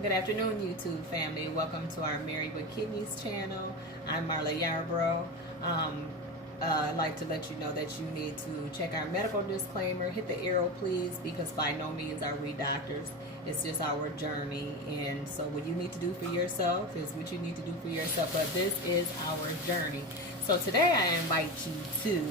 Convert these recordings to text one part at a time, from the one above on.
Good afternoon, YouTube family. Welcome to our Married with Kidneys channel. I'm Marla Yarbrough. I'd like to let you know that you need to check our medical disclaimer. Hit the arrow, please, because by no means are we doctors. It's just our journey. And so what you need to do for yourself is what you need to do for yourself. But this is our journey. So today I invite you to,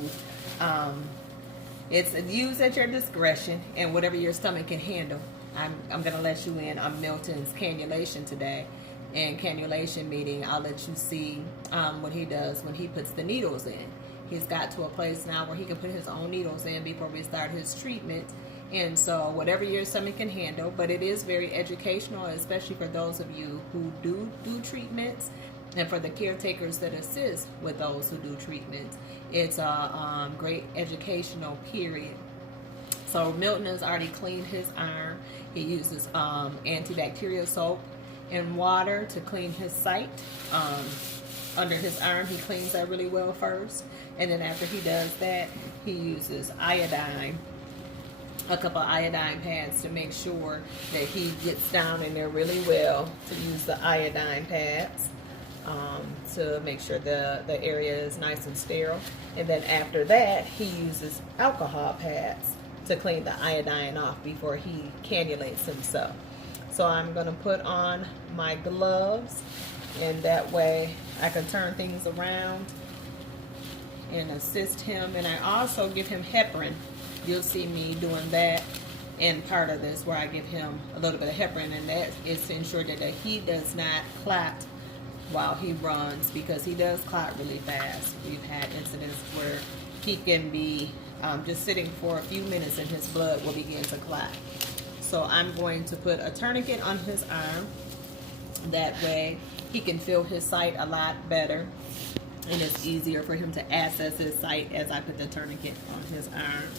it's used at your discretion and whatever your stomach can handle. I'm going to let you in on Milton's cannulation today. And cannulation meeting, I'll let you see what he does when he puts the needles in. He's got to a place now where he can put his own needles in before we start his treatment. And so whatever your stomach can handle, but it is very educational, especially for those of you who do treatments and for the caretakers that assist with those who do treatments. It's a great educational period. So Milton has already cleaned his arm. He uses antibacterial soap and water to clean his site. Under his arm, he cleans that really well first. And then after he does that, he uses iodine, a couple of iodine pads to make sure that he gets down in there really well, to use the iodine pads to make sure the area is nice and sterile. And then after that, he uses alcohol pads to clean the iodine off before he cannulates himself. So I'm going to put on my gloves, and that way I can turn things around and assist him. And I also give him heparin. You'll see me doing that in part of this, where I give him a little bit of heparin, and that is to ensure that he does not clot while he runs, because he does clot really fast. We've had incidents where he can be just sitting for a few minutes and his blood will begin to clot. So I'm going to put a tourniquet on his arm. That way he can feel his site a lot better, and it's easier for him to access his site as I put the tourniquet on his arm.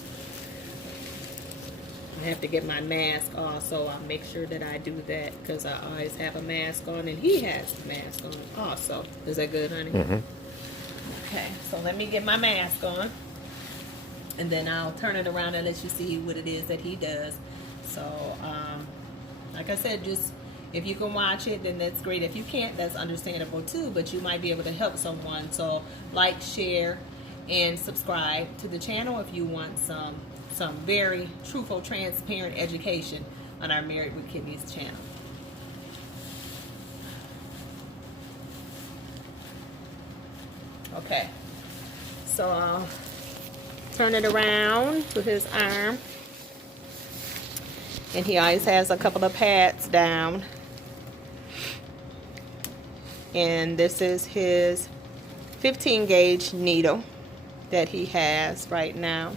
I have to get my mask off, so I'll make sure that I do that, because I always have a mask on, and he has a mask on also. Is that good, honey? Mm-hmm. Okay, so let me get my mask on, and then I'll turn it around and let you see what it is that he does. So, like I said, just if you can watch it, then that's great. If you can't, that's understandable too, but you might be able to help someone. So like, share, and subscribe to the channel if you want some very truthful, transparent education on our Married with Kidneys channel. Okay, so I'll turn it around to his arm, and he always has a couple of pads down, and this is his 15 gauge needle that he has right now.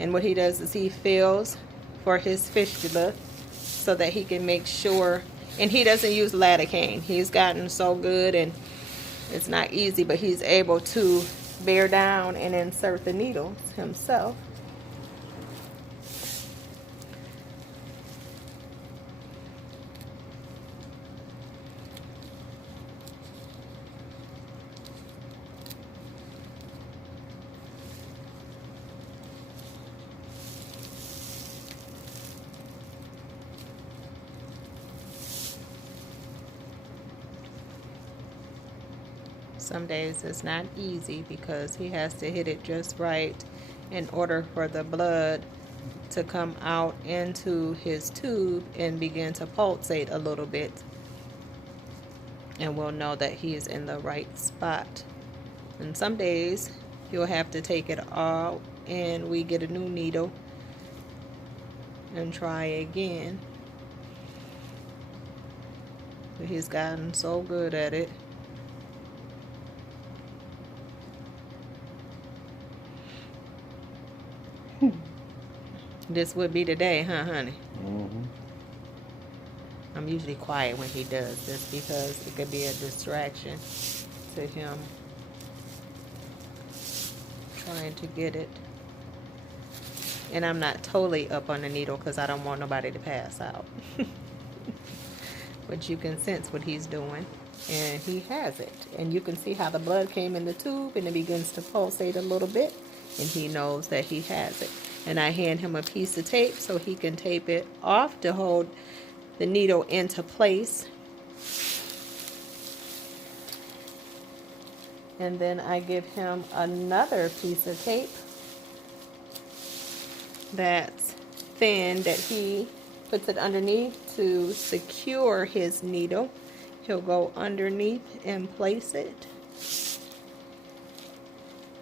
And what he does is he feels for his fistula so that he can make sure, and he doesn't use lidocaine. He's gotten so good, and it's not easy, but he's able to bear down and insert the needles himself. Some days it's not easy because he has to hit it just right in order for the blood to come out into his tube and begin to pulsate a little bit. And we'll know that he is in the right spot. And some days you'll have to take it all and we get a new needle and try again. But he's gotten so good at it. This would be the day, huh, honey? Mm-hmm. I'm usually quiet when he does this because it could be a distraction to him trying to get it. And I'm not totally up on the needle because I don't want nobody to pass out. But you can sense what he's doing, and he has it. And you can see how the blood came in the tube, and it begins to pulsate a little bit, and he knows that he has it. And I hand him a piece of tape so he can tape it off to hold the needle into place. And then I give him another piece of tape that's thin that he puts it underneath to secure his needle. He'll go underneath and place it.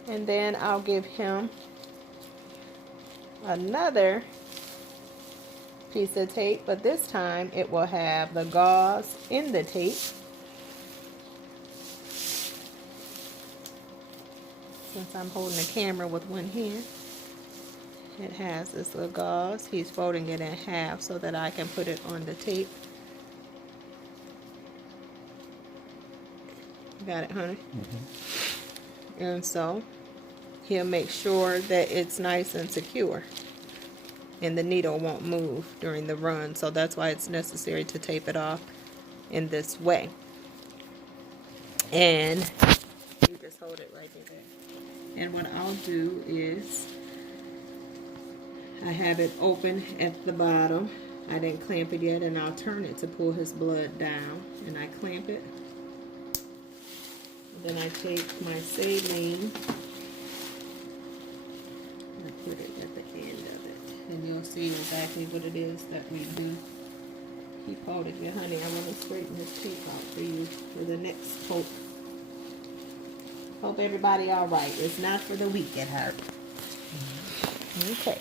And then I'll give him another piece of tape, but this time it will have the gauze in the tape. Since I'm holding the camera with one hand, it has this little gauze. He's folding it in half so that I can put it on the tape. Got it, honey? Mm-hmm. And so he'll make sure that it's nice and secure and the needle won't move during the run. So that's why it's necessary to tape it off in this way. And you just hold it right there. And what I'll do is I have it open at the bottom. I didn't clamp it yet, and I'll turn it to pull his blood down. And I clamp it. Then I take my saline and put it at the end of it. And you'll see exactly what it is that we do. Keep holding it, honey. I want to straighten this tape out for you for the next poke. Hope everybody all right. It's not for the weak at heart. Okay.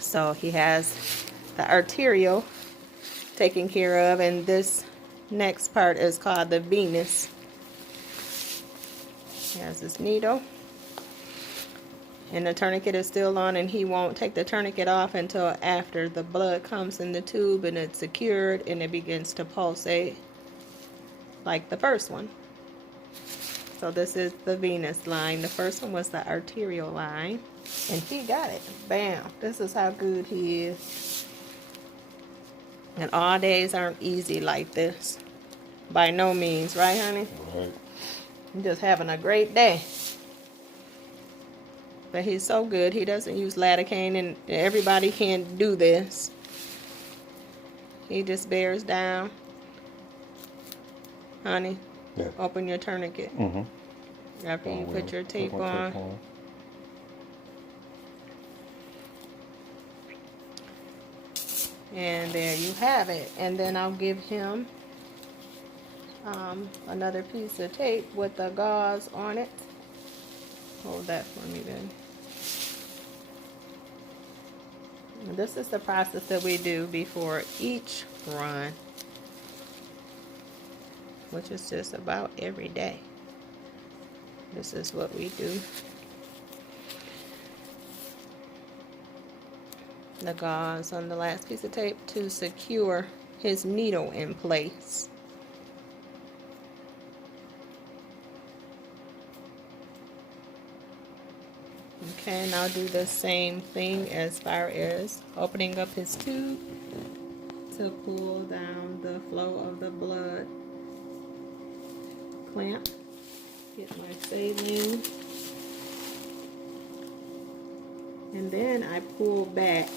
So he has the arterial taken care of, and this next part is called the venous. He has his needle, and the tourniquet is still on, and he won't take the tourniquet off until after the blood comes in the tube and it's secured and it begins to pulsate like the first one. So this is the venous line. The first one was the arterial line, and he got it. Bam. This is how good he is. And all days aren't easy like this. By no means, right, honey? Right. I'm just having a great day. But he's so good. He doesn't use lidocaine, and everybody can do this. He just bears down. Honey? Yeah. Open your tourniquet. Mm-hmm. After you put your tape on. And there you have it. And then I'll give him another piece of tape with the gauze on it. Hold that for me then. And this is the process that we do before each run, which is just about every day. This is what we do. The gauze on the last piece of tape to secure his needle in place. Okay, and I'll do the same thing as far as opening up his tube to pull down the flow of the blood. Clamp, get my saline, and then I pull back,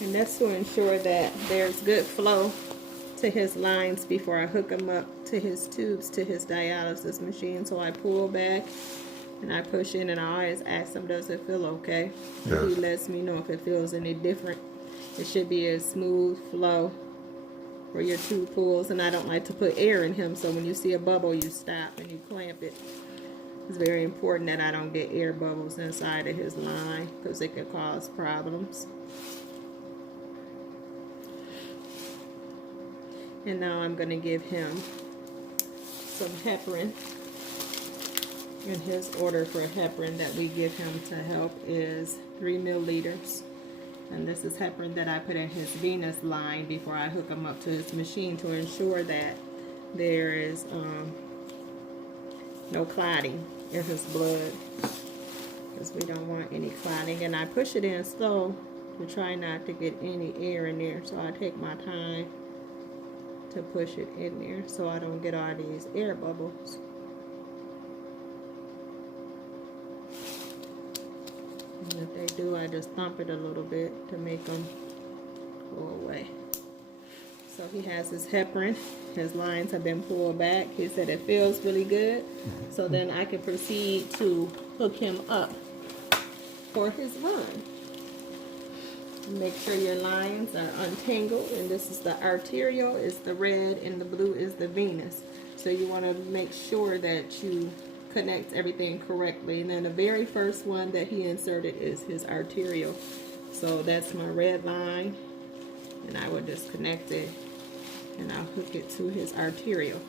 and that's to ensure that there's good flow to his lines before I hook him up to his tubes to his dialysis machine. So I pull back and I push in, and I always ask him, does it feel okay? Yes. He lets me know if it feels any different. It should be a smooth flow for your tube pulls, and I don't like to put air in him, so when you see a bubble, you stop and you clamp it. It's very important that I don't get air bubbles inside of his line, because it could cause problems. And now I'm going to give him some heparin. And his order for heparin that we give him to help is 3 milliliters. And this is heparin that I put in his venous line before I hook him up to his machine to ensure that there is no clotting in his blood, because we don't want any clotting. And I push it in slow to try not to get any air in there. So I take my time to push it in there so I don't get all these air bubbles. And if they do, I just thump it a little bit to make them go away. So he has his heparin. His lines have been pulled back. He said it feels really good. So then I can proceed to hook him up for his run. Make sure your lines are untangled. And this is the arterial, is the red, and the blue is the venous. So you want to make sure that you connect everything correctly. And then the very first one that he inserted is his arterial. So that's my red line. And I will just connect it. And I'll hook it to his arterial.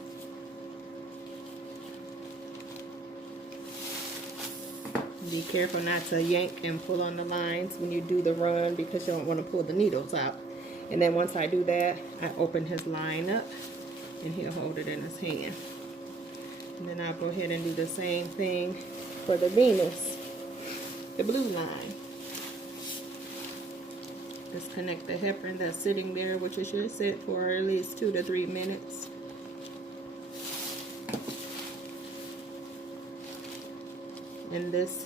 Be careful not to yank and pull on the lines when you do the run, because you don't want to pull the needles out. And then once I do that, I open his line up and he'll hold it in his hand. And then I'll go ahead and do the same thing for the venous, the blue line. Disconnect the heparin that's sitting there, which it should sit for at least 2 to 3 minutes. And this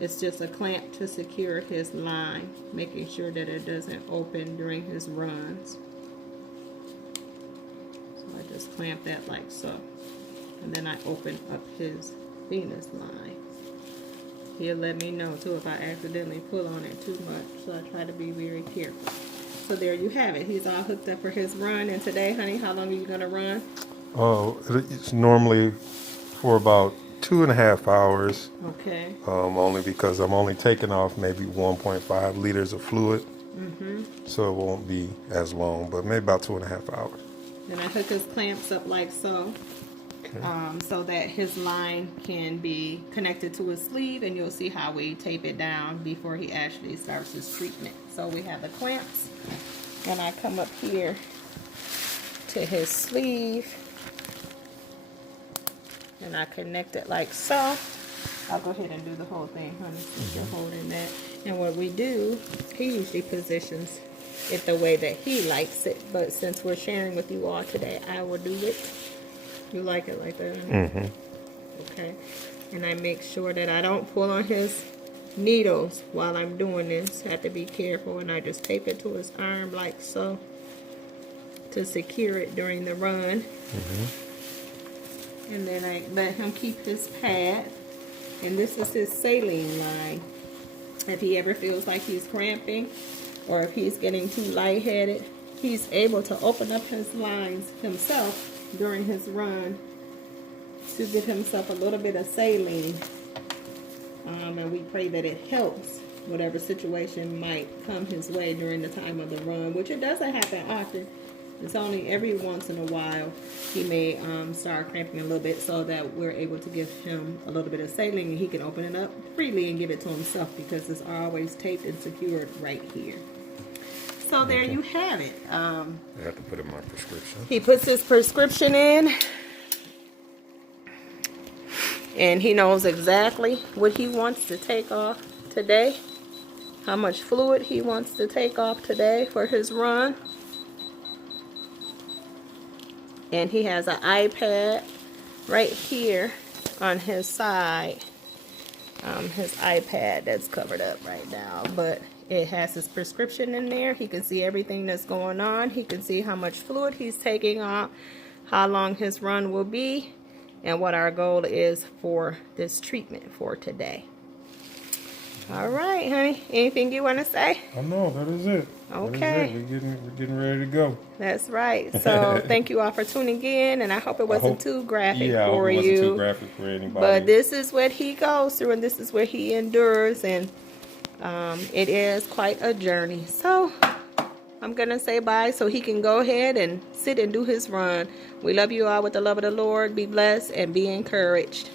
is just a clamp to secure his line, making sure that it doesn't open during his runs. So I just clamp that like so. And then I open up his venous line. He'll let me know too if I accidentally pull on it too much, so I try to be very careful. So there you have it. He's all hooked up for his run. And today, honey, how long are you gonna run? Oh, it's normally for about 2.5 hours. Okay. Only because I'm only taking off maybe 1.5 liters of fluid, so it won't be as long, but maybe about 2.5 hours. Then I hook his clamps up like so. So that his line can be connected to his sleeve, and you'll see how we tape it down before he actually starts his treatment. So we have the clamps, and I come up here to his sleeve, and I connect it like so. I'll go ahead and do the whole thing, honey, since you're holding that. And what we do, he usually positions it the way that he likes it, but since we're sharing with you all today, I will do it. You like it like that? Mm-hmm. Okay. And I make sure that I don't pull on his needles while I'm doing this. Have to be careful. And I just tape it to his arm like so to secure it during the run. And then I let him keep his pad. And this is his saline line. If he ever feels like he's cramping or if he's getting too lightheaded, he's able to open up his lines himself during his run to give himself a little bit of saline, and we pray that it helps whatever situation might come his way during the time of the run, which it doesn't happen often. It's only every once in a while he may start cramping a little bit, so that we're able to give him a little bit of saline and he can open it up freely and give it to himself, because it's always taped and secured right here. So there you have it. I have to put in my prescription. He puts his prescription in, and he knows exactly what he wants to take off today, how much fluid he wants to take off today for his run. And he has an iPad right here on his side. His iPad that's covered up right now, but it has his prescription in there. He can see everything that's going on. He can see how much fluid he's taking off, how long his run will be, and what our goal is for this treatment for today. All right, honey. Anything you want to say? Oh, no, that is it. Okay. That is it. We're getting ready to go. That's right. So thank you all for tuning in, and I hope it wasn't too graphic for you. It wasn't too graphic for anybody. But this is what he goes through, and this is what he endures, and it is quite a journey. So I'm going to say bye so he can go ahead and sit and do his run. We love you all with the love of the Lord. Be blessed and be encouraged.